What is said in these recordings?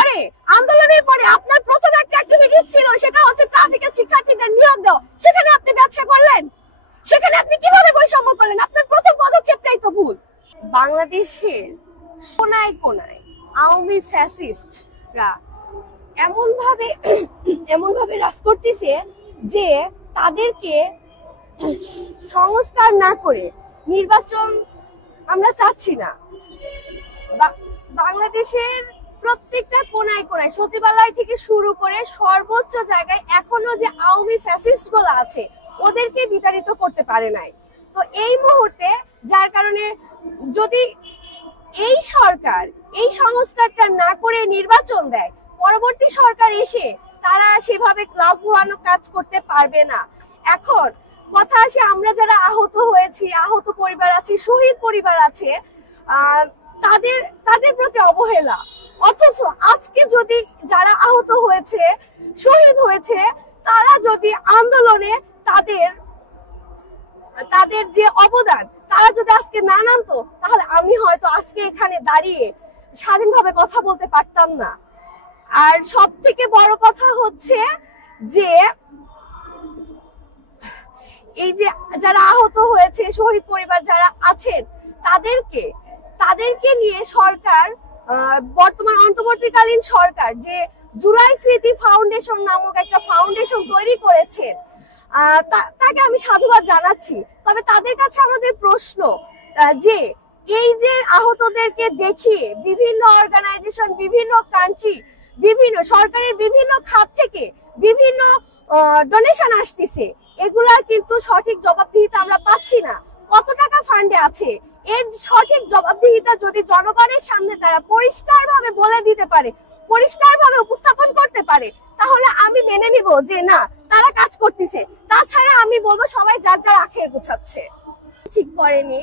পরে আন্দোলনের পরে আপনার প্রথম একটা অ্যাক্টিভিটিস ছিল, সেটা হচ্ছে ট্রাফিকের শিক্ষার্থীদের নিয়োগ দাও। সেখানে আপনি ব্যবসা করলেন, সেখানে আপনি কিভাবে বৈষম্য করলেন? আপনার প্রথম পদক্ষেপটাই তো ভুল। বাংলাদেশের কোনায় কোনায় আওয়ামী ফ্যাসিস্টরা এমন ভাবে রাজ করতেছে যে তাদেরকে সংস্কার না করে নির্বাচন আমরা চাচ্ছি না। বাংলাদেশের প্রত্যেকটা কোনায় কোনায় সচিবালয় থেকে শুরু করে সর্বোচ্চ জায়গায় এখনো যে আওয়ামী ফ্যাসিস্ট গুলো আছে ওদেরকে বিতাড়িত করতে পারে নাই। তো এই মুহূর্তে যার কারণে যদি এই সরকার এই সংস্কারটা না করে নির্বাচন দেয়, পরবর্তী সরকার এসে তারা সেভাবে লাভবান কাজ করতে পারবে না। এখন কথা আসে, আমরা যারা আহত হয়েছি, আহত পরিবার আছে, শহীদ পরিবার আছে, তাদের প্রতি অবহেলা। অথচ আজকে যদি যারা আহত হয়েছে, শহীদ হয়েছে, তারা যদি আন্দোলনে তাদের যে অবদান তারা যদি আজকে না নামতো, তাহলে আমি হয়তো আজকে এখানে দাঁড়িয়ে স্বাধীনভাবে কথা বলতে পারতাম না। আর সব থেকে বড় কথা হচ্ছে যে এই যে যারা আহত হয়েছে, শহীদ পরিবার যারা আছেন, তাদেরকে নিয়ে সরকার, বর্তমান অন্তর্বর্তীকালীন সরকার যে জুলাই স্মৃতি ফাউন্ডেশন নামক একটা ফাউন্ডেশন তৈরি করেছেন, তাকে আমি সাধুবাদ জানাচ্ছি। তবে তাদের কাছে আমাদের প্রশ্ন যে এই যে আহতদেরকে দেখিয়ে বিভিন্ন অর্গানাইজেশন, বিভিন্ন কান্ট্রি, বিভিন্ন সরকারের বিভিন্ন খাত থেকে বিভিন্ন ডোনেশন আসতেছে, এগুলার কিন্তু সঠিক জবাবদিহিতা আমরা পাচ্ছি না। কত টাকা ফান্ডে আছে এর সঠিক জবাবদিহিতা যদি জনগণের সামনে তারা পরিষ্কারভাবে বলে দিতে পারে, পরিষ্কারভাবে উপস্থাপন করতে পারে, তাহলে আমি মেনে নিব যে না, তারা কাজ করতেছে। তাছাড়া আমি বলবো সবাই যার যার আখের গোছাচ্ছে। ঠিক করেনি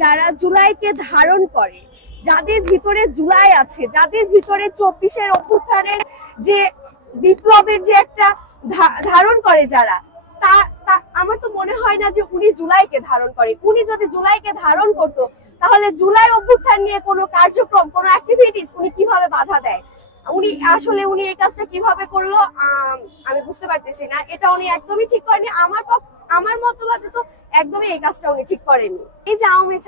যারা জুলাইকে ধারণ করে, যাদের ভিতরে জুলাই আছে, যাদের ভিতরে 24-এর অভ্যুত্থানের যে বিপ্লবের যে একটা ধারণ করে যারা, আমার তো মনে হয় না যে উনি জুলাইকে ধারণ করে। উনি যদি জুলাইকে ধারণ করতো, তাহলে জুলাই অভ্যুত্থান নিয়ে কোনো কার্যক্রম, কোনো অ্যাক্টিভিটিস উনি কিভাবে বাধা দেয়? উনি এই কাজটা কিভাবে করলো আমি বুঝতে পারতেছি না। এটা উনি একদমই ঠিক করেনি। আমার মতবাদে তো একদমই এই কাজটা উনি ঠিক করেনি। এই যে আওয়ামী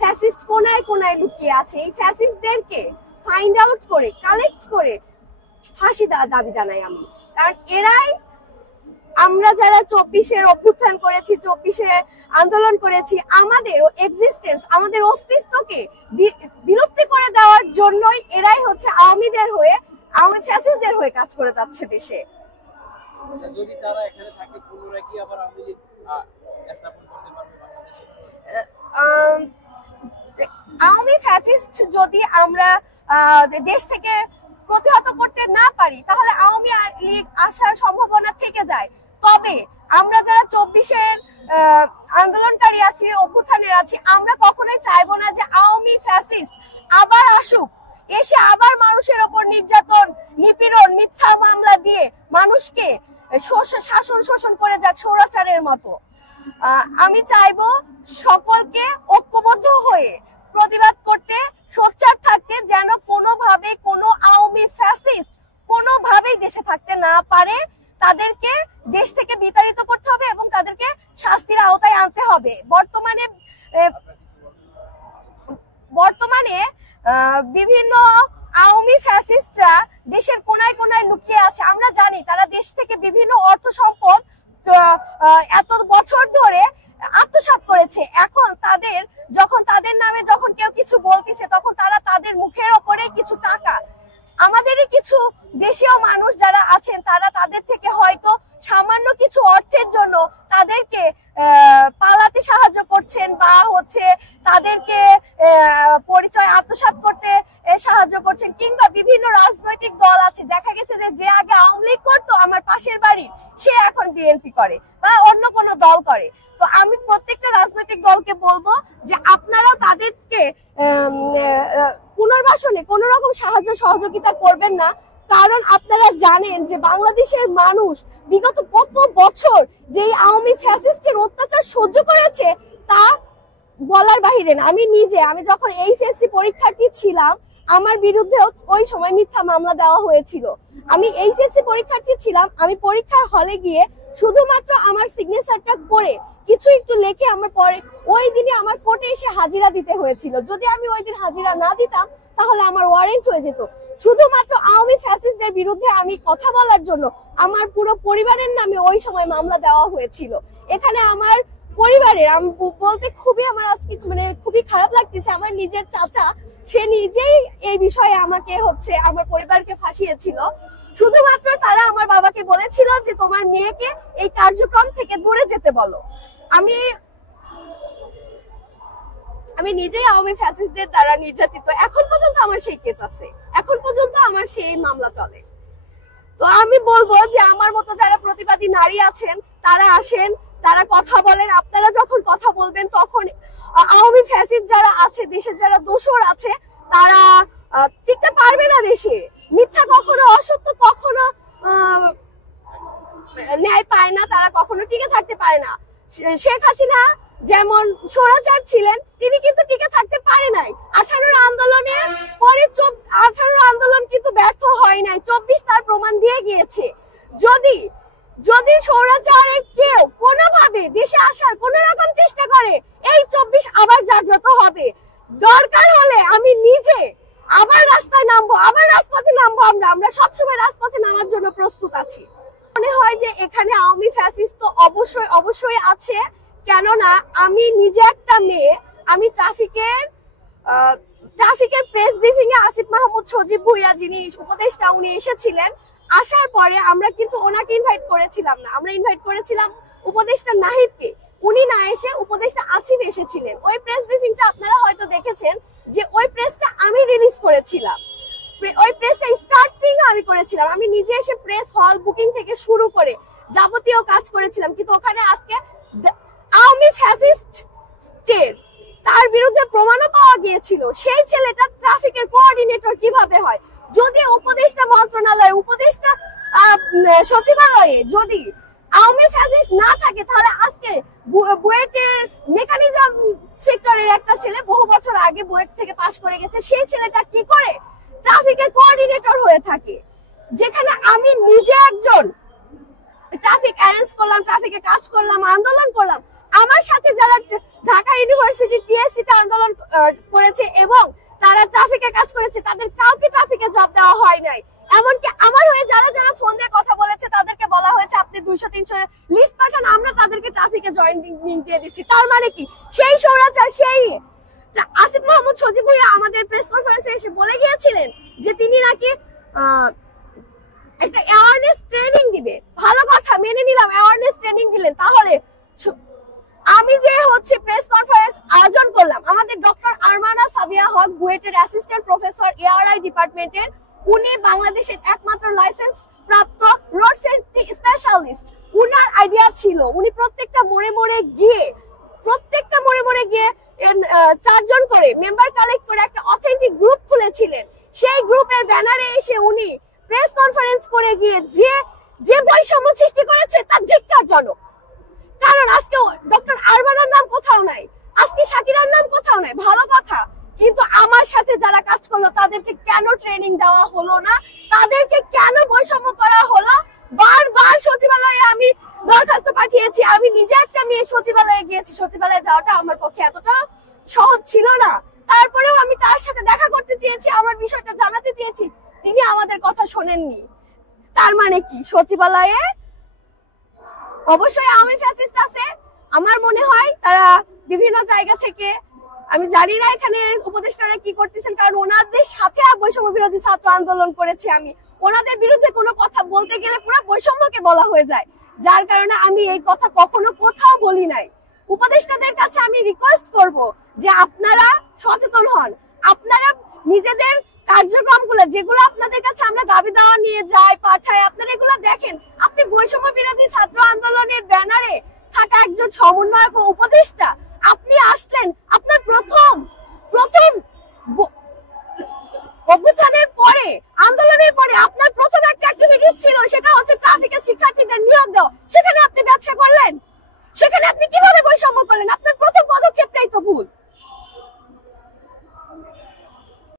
ফ্যাসিস্ট কোনায় কোনায় লুকিয়ে আছে, এই ফ্যাসিস্টদেরকে ফাইন্ড আউট করে, কালেক্ট করে ফাঁসি দাবি জানাই আমি। কারণ এরাই আমরা যারা 24-এর অভ্যুত্থান করেছি, 24-এ আন্দোলন করেছি, আমাদের এক্সিস্টেন্স, আমাদের অস্তিত্বকে বিলুপ্তি করে দেওয়ার জন্যই এরাই হচ্ছে আওয়ামী ফ্যাসিস্টদের হয়ে কাজ করে যাচ্ছে দেশে। যদি তারা এখানে থাকে, পুনরায় কি আবার আওয়ামী লীগ স্থাপন করতে পারবে বাংলাদেশে? আওয়ামী ফ্যাসিস্ট যদি আমরা দেশ থেকে প্রতিহত করতে না পারি, তাহলে আওয়ামী লীগ আসার সম্ভাবনা থেকে যায়। তবে আমরা যারা 24-এর আন্দোলনকারী আছি, অভ্যুত্থানের আছি, আমরা কখনোই চাইবো না যে আওয়ামী ফ্যাসিস্ট আবার আসুক, এসে আবার মানুষের ওপর নির্যাতন, নিপীড়ন, মিথ্যা মামলা দিয়ে মানুষকে শাসন শোষণ করে যাক স্বৈরাচারের মতো। আমি চাইবো সকলকে ঐক্যবদ্ধ হয়ে প্রতিবাদ করতে, সোচ্চার থাকতে, যেন কোনোভাবে কোনো আওয়ামী ফ্যাসিস্ট কোনোভাবেই দেশে থাকতে না পারে। তাদেরকে দেশ থেকে বিতাড়িত করতে হবে এবং তাদেরকে শাস্তির আওতায় আনতে হবে। বর্তমানে বিভিন্ন আওয়ামী ফ্যাসিস্টরা দেশের কোনায় কোনায় লুকিয়ে আছে। আমরা জানি তারা দেশ থেকে বিভিন্ন অর্থ সম্পদ এত বছর ধরে আত্মসাৎ করেছে। এখন তাদের নামে যখন কেউ কিছু বলতেছে, তখন তারা তাদের মুখের ওপরে কিছু টাকা, আমাদেরই কিছু দেশীয় মানুষ যারা আছেন, তারা তাদের থেকে হয়তো সামান্য কিছু অর্থের জন্য তাদেরকে পালাতে সাহায্য করছেন, বা হচ্ছে তাদেরকে পরিচয় আত্মসাৎ করতে সাহায্য করছেন। কিংবা বিভিন্ন রাজনৈতিক দল আছে, দেখা গেছে যে আগে আওয়ামী লীগ করতো আমার পাশের বাড়ির, সে এখন বিএনপি করে বা অন্য কোনো দল করে। তো আমি প্রত্যেকটা রাজনৈতিক দলকে বলবো যে আপনারাও তাদেরকে পুনর্বাসনে কোন রকম সাহায্য সহযোগিতা করবেন না। কারণ আপনারা জানেন যে বাংলাদেশের মানুষ বিগত কত বছর যে আওয়ামী ফ্যাসিস্টের অত্যাচার সহ্য করেছে তা বলার বাহিরে না। আমি যখন এইচএসসি পরীক্ষার্থী ছিলাম, আমার বিরুদ্ধে ওই সময় মিথ্যা মামলা দেওয়া হয়েছিল। আমি এইচএসসি পরীক্ষার্থী ছিলাম, আমি পরীক্ষার হলে গিয়ে শুধুমাত্র আমার সিগনেচারটা করে কিছু একটু লিখে আমার পরে ওই দিনে আমার কোর্টে এসে হাজিরা দিতে হয়েছিল। যদি আমি ওই দিন হাজিরা না দিতাম তাহলে আমার ওয়ারেন্ট হয়ে যেত। শুধুমাত্র আওয়ামী ফ্যাসিস্টদের বিরুদ্ধে আমি কথা বলার জন্য আমার পুরো পরিবারের নামে ওই সময় মামলা দেওয়া হয়েছিল। এখানে আমার পরিবারের, আমি বলতে খুবই আমার আজকে মানে খুবই খারাপ লাগতেছে, আমার নিজের চাচা সে নিজেই এই বিষয়ে আমাকে আমার পরিবারকে ফাঁসিয়েছিল। শুধুমাত্র তারা আমার বাবাকে বলেছিল যে তোমার মেয়েকে এই কার্যক্রম থেকে দূরে যেতে বলো। আমি নিজেই আওয়ামী ফ্যাসিস্টদের দ্বারা নির্যাতিত। এখন পর্যন্ত আমার সেই কেস আছে, এখন পর্যন্ত আমার সেই মামলা চলে। তো আমি বলবো যে আমার মতো যারা প্রতিবাদী নারী আছেন তারা আসেন, তারা কথা বলেন। আপনারা যখন কথা বলবেন তখন আওয়ামী ফ্যাসিস্ট যারা আছে, দেশের যারা দোসর আছে, তারা টিকতে পারবে না দেশে। মিথ্যা কখনো, অসত্য কখনো ন্যায় পায় না, তারা কখনো টিকে থাকতে পারে না। শেখ হাসিনা যেমন স্বৈরাচার ছিলেন, তিনি কিন্তু টিকে থাকতে পারে নাই। 18 আন্দোলনের পরে 18 আন্দোলন কিন্তু ব্যর্থ হয় নাই, 24 তার প্রমাণ দিয়ে গিয়েছে। যদি স্বৈরাচারের কেউ কোনোভাবে দেশে আসার কোন রকম চেষ্টা করে, এই 24 আবার জাগ্রত হবে। দরকার হলে আমি নিজে আবার রাস্তায় নামবো, আবার রাজপথে নামবো। আমরা সবসময় রাজপথে নামার জন্য প্রস্তুত আছি। মনে হয় যে এখানে আওয়ামী ফ্যাসিস্ট তো অবশ্যই আছে, কেননা আমি নিজে একটা মেয়ে। আমি ট্রাফিকের প্রেস ব্রিফিং এ আসিফ মাহমুদ সজীব ভুইয়া যিনি উপদেষ্টা, উনি এসেছিলেন। আসার পরে আমরা কিন্তু ওনাকে ইনভাইট করেছিলাম না, আমরা ইনভাইট করেছিলাম উপদেষ্টা নাহিদকে। উনি না এসে উপদেষ্টা আসিফ এসেছিলেন। ওই প্রেস ব্রিফিংটা আপনারা হয়তো দেখেছেন যে ওই প্রেসটা আমি রিলিজ করেছিলাম, ওই প্রেসটা স্টার্টিং আমি করেছিলাম। আমি নিজে এসে প্রেস হল বুকিং থেকে শুরু করে যাবতীয় কাজ করেছিলাম। কিন্তু ওখানে আজকে আওয়ামী ফ্যাসিস্ট তার বিরুদ্ধে প্রমাণও পাওয়া গিয়েছিল। সেই ছেলেটা ট্রাফিকের কোঅর্ডিনেটর কিভাবে হয়? যদি উপদেষ্টা মন্ত্রণালয়, উপদেষ্টা সচিবালয়ে যদি আওয়ামী ফ্যাসিস্ট না থাকে, তাহলে আজকে বুয়েটের মেকানিজম সেক্টরের একটা ছেলে বহু বছর আগে বুয়েট থেকে পাশ করে গেছে, সেই ছেলেটা কি করে ট্রাফিকের কোঅর্ডিনেটর হয়ে থাকে? যেখানে আমি নিজে একজন ট্রাফিক অ্যারেঞ্জ করলাম, ট্রাফিকে কাজ করলাম, আন্দোলন করলাম। আমার সাথে যারা ঢাকা ইউনিভার্সিটি টিএসসি তে আন্দোলন করেছে এবং তারা ট্রাফিকে কাজ করেছে, তাদের কাউকে ট্রাফিকে জব দেওয়া হয় নাই। এমনকি আমার হয়ে যারা ফোন দিয়ে কথা বলেছে তাদেরকে বলা হয়েছে আপনি 200-300 লিস্ট পাঠান, আমরা তাদেরকে ট্রাফিকে জয়েনিং দিয়ে দিচ্ছি। তার মানে কি সেই স্বৈরাচার, সেই আসিফ মাহমুদ সজীব ভুইয়া আমাদের প্রেস কনফারেন্সে এসে বলে গিয়েছিলেন যে তিনি নাকি একটা অ্যাওয়ারনেস ট্রেনিং দিবে। ভালো কথা, মেনে নিলাম, অ্যাওয়ারনেস ট্রেনিং দিলেন। তাহলে আমি যে প্রেস কনফারেন্স আয়োজন করলাম, আমাদের ডক্টর আরমানা সাবিয়া হক বুয়েটের অ্যাসিস্ট্যান্ট প্রফেসর এআরআই ডিপার্টমেন্টের, উনি বাংলাদেশের একমাত্র লাইসেন্স প্রাপ্ত রোড সেফটি স্পেশালিস্ট। উনার আইডিয়া ছিল উনি প্রত্যেকটা মোড়ে গিয়ে 4 জন করে মেম্বার কালেক্ট করে একটা অথেন্টিক গ্রুপ খুলেছিলেন। সেই গ্রুপের ব্যানারে এসে উনি প্রেস কনফারেন্স করে গিয়ে যে বৈষম্য সৃষ্টি করেছে তার ধিক্কারজনক। কারণ আজকে ডক্টর আরমানার নাম কোথাও নাই, আজকে শাকিরার নাম কোথাও নাই, ভালো কথা। কিন্তু আমার সাথে যারা কাজ করলো তাদেরকে কেন ট্রেনিং দেওয়া হলো না? তাদেরকে কেন বৈষম্য করা হলো? বারবার সচিবালয়ে আমি দরখাস্ত পাঠিয়েছি। আমি নিজে একটা মেয়ে সচিবালয়ে গিয়েছি, সচিবালয়ে যাওয়াটা আমার পক্ষে এতটা সহজ ছিল না। তারপরেও আমি তার সাথে দেখা করতে চেয়েছি, আমার বিষয়টা জানাতে চেয়েছি, তিনি আমাদের কথা শোনেননি। তার মানে কি সচিবালয়ে অবশ্যই আওয়ামী ফ্যাসিস্ট আছে? আমার মনে হয় তারা বিভিন্ন জায়গা থেকে, আমি জানি না এখানে উপদেষ্টারা কি করতেছেন, কারণ ওনাদের সাথে বৈষম্য বিরোধী ছাত্র আন্দোলন করেছে আমি। ওনাদের বিরুদ্ধে কোনো কথা বলতে গেলে পুরো বৈষম্যকে বলা হয়ে যায়, যার কারণে আমি এই কথা কখনো কোথাও বলি নাই। উপদেষ্টাদের কাছে আমি রিকোয়েস্ট করব যে আপনারা সচেতন হন, আপনারা নিজেদের কার্যক্রমগুলো যেগুলো আপনাদের কাছে আমরা দাবি দেওয়া নিয়ে যাই, পাঠাই, আপনারা এগুলো দেখেন। আপনি বৈষম্য বিরোধী ছাত্র আন্দোলনের ব্যানারে থাকা একজন সমন্বয়ক ও উপদেষ্টা, আপনি আসলেন আপনার প্রথম অভ্যুত্থানের পরে, আন্দোলনের পরে আপনার প্রথম একটা অ্যাক্টিভিটিস ছিল, সেটা হচ্ছে ট্রাফিকের শিক্ষার্থীদের নিয়োগ দেওয়া। সেখানে আপনি ব্যবসা করলেন, সেখানে আপনি কিভাবে বৈষম্য করলেন? আপনার প্রথম পদক্ষেপটাই তো ভুল।